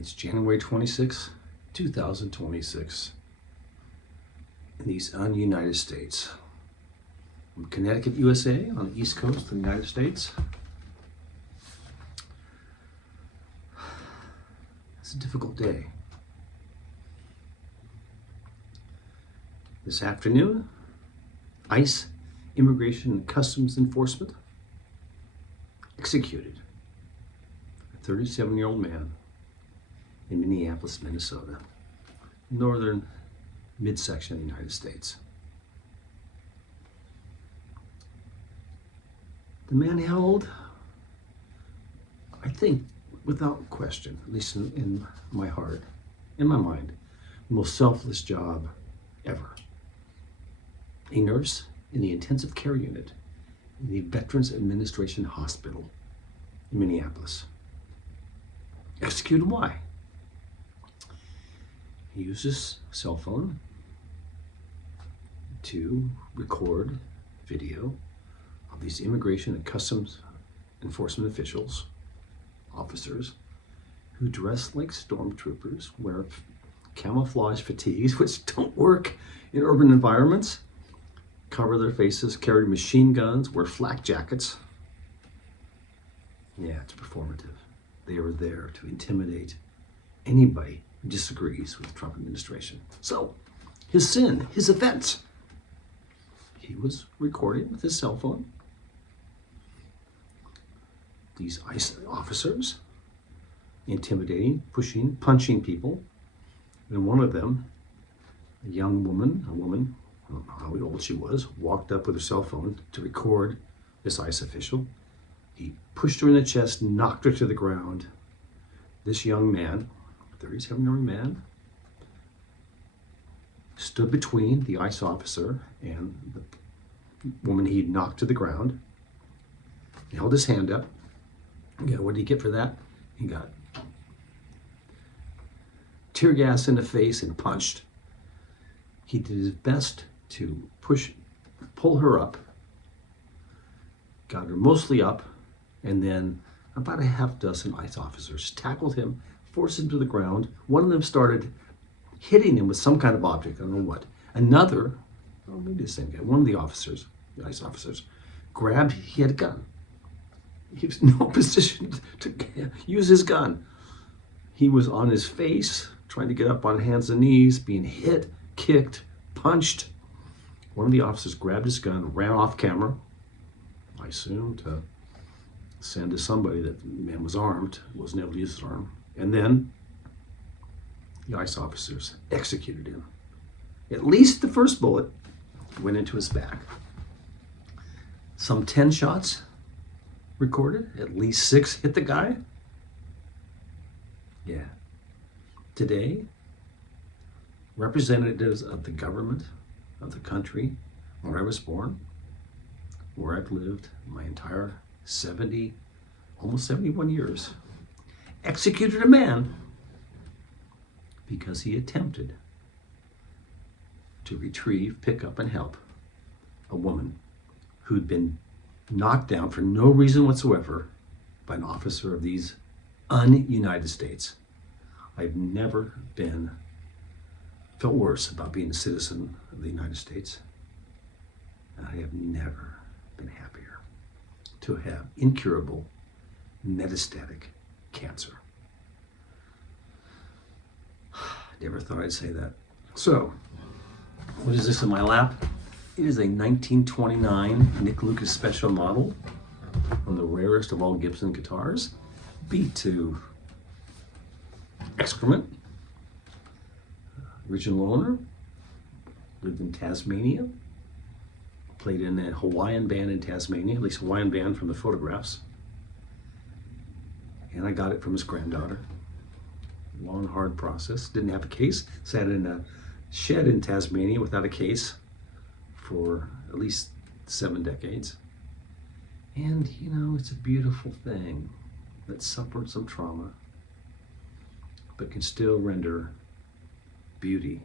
It's January 26, 2026 in these UnUnited States. From Connecticut, USA, on the East Coast of the United States. It's a difficult day. This afternoon, ICE, Immigration and Customs Enforcement, executed a 37-year-old man in Minneapolis, Minnesota, northern midsection of the United States. The man held, I think, without question, at least in my heart, in my mind, the most selfless job ever. A nurse in the intensive care unit in the Veterans Administration Hospital in Minneapolis. Executed why? He used his cell phone to record video of these immigration and customs enforcement officials, officers, who dress like stormtroopers, wear camouflage fatigues, which don't work in urban environments, cover their faces, carry machine guns, wear flak jackets. Yeah, it's performative. They are there to intimidate anybody who disagrees with the Trump administration. So, his sin, his offense, he was recording with his cell phone these ICE officers intimidating, pushing, punching people. And one of them, a woman, I don't know how old she was, walked up with her cell phone to record this ICE official. He pushed her in the chest, knocked her to the ground. This young man, 37-year-old man, stood between the ICE officer and the woman he'd knocked to the ground. He held his hand up. Yeah, what did he get for that? He got tear gas in the face and punched. He did his best to pull her up, got her mostly up, and then about a half dozen ICE officers tackled him, forced him to the ground. One of them started hitting him with some kind of object, I don't know what. Another, maybe the same guy, one of the officers, the ICE officers, he had a gun. He was in no position to use his gun. He was on his face, trying to get up on hands and knees, being hit, kicked, punched. One of the officers grabbed his gun, ran off camera, I assume to send to somebody that the man was armed, wasn't able to use his arm. And then the ICE officers executed him. At least the first bullet went into his back. Some 10 shots recorded, at least 6 hit the guy. Yeah. Today, representatives of the government, of the country, where I was born, where I've lived my entire almost 71 years, executed a man because he attempted to retrieve, pick up, and help a woman who'd been knocked down for no reason whatsoever by an officer of these UnUnited States. I've never felt worse about being a citizen of the United States. And I have never been happier to have incurable metastatic cancer. Never thought I'd say that. So, what is this in my lap? It is a 1929 Nick Lucas special model from the rarest of all Gibson guitars. Beat to excrement. Original owner lived in Tasmania. Played in a Hawaiian band in Tasmania, at least Hawaiian band from the photographs. And I got it from his granddaughter. Long, hard process. Didn't have a case. Sat in a shed in Tasmania without a case for at least 7 decades. And, it's a beautiful thing that suffered some trauma, but can still render beauty.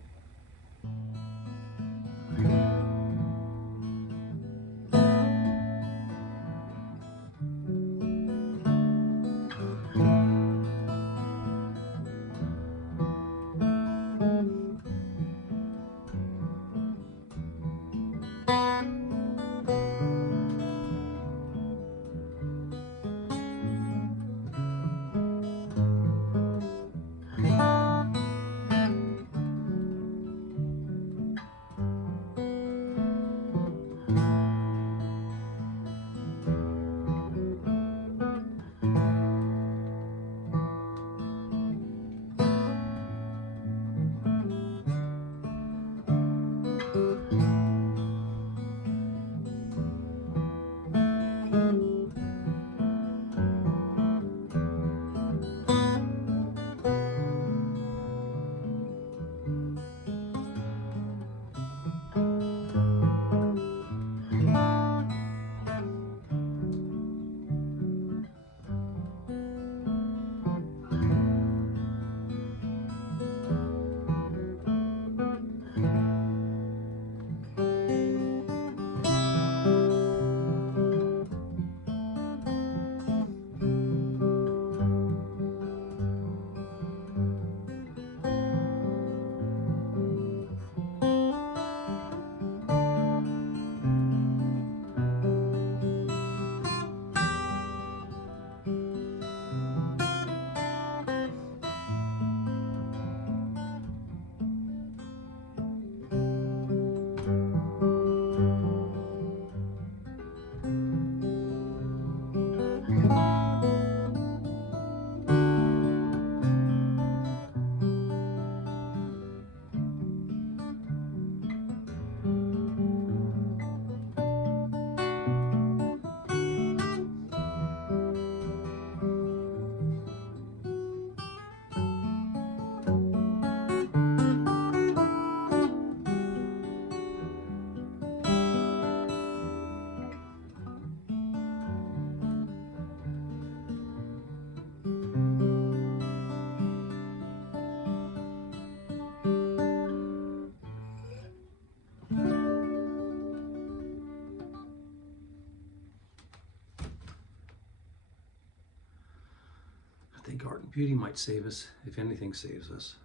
think art and beauty might save us, if anything saves us.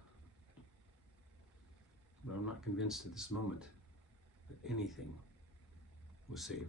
But I'm not convinced at this moment that anything will save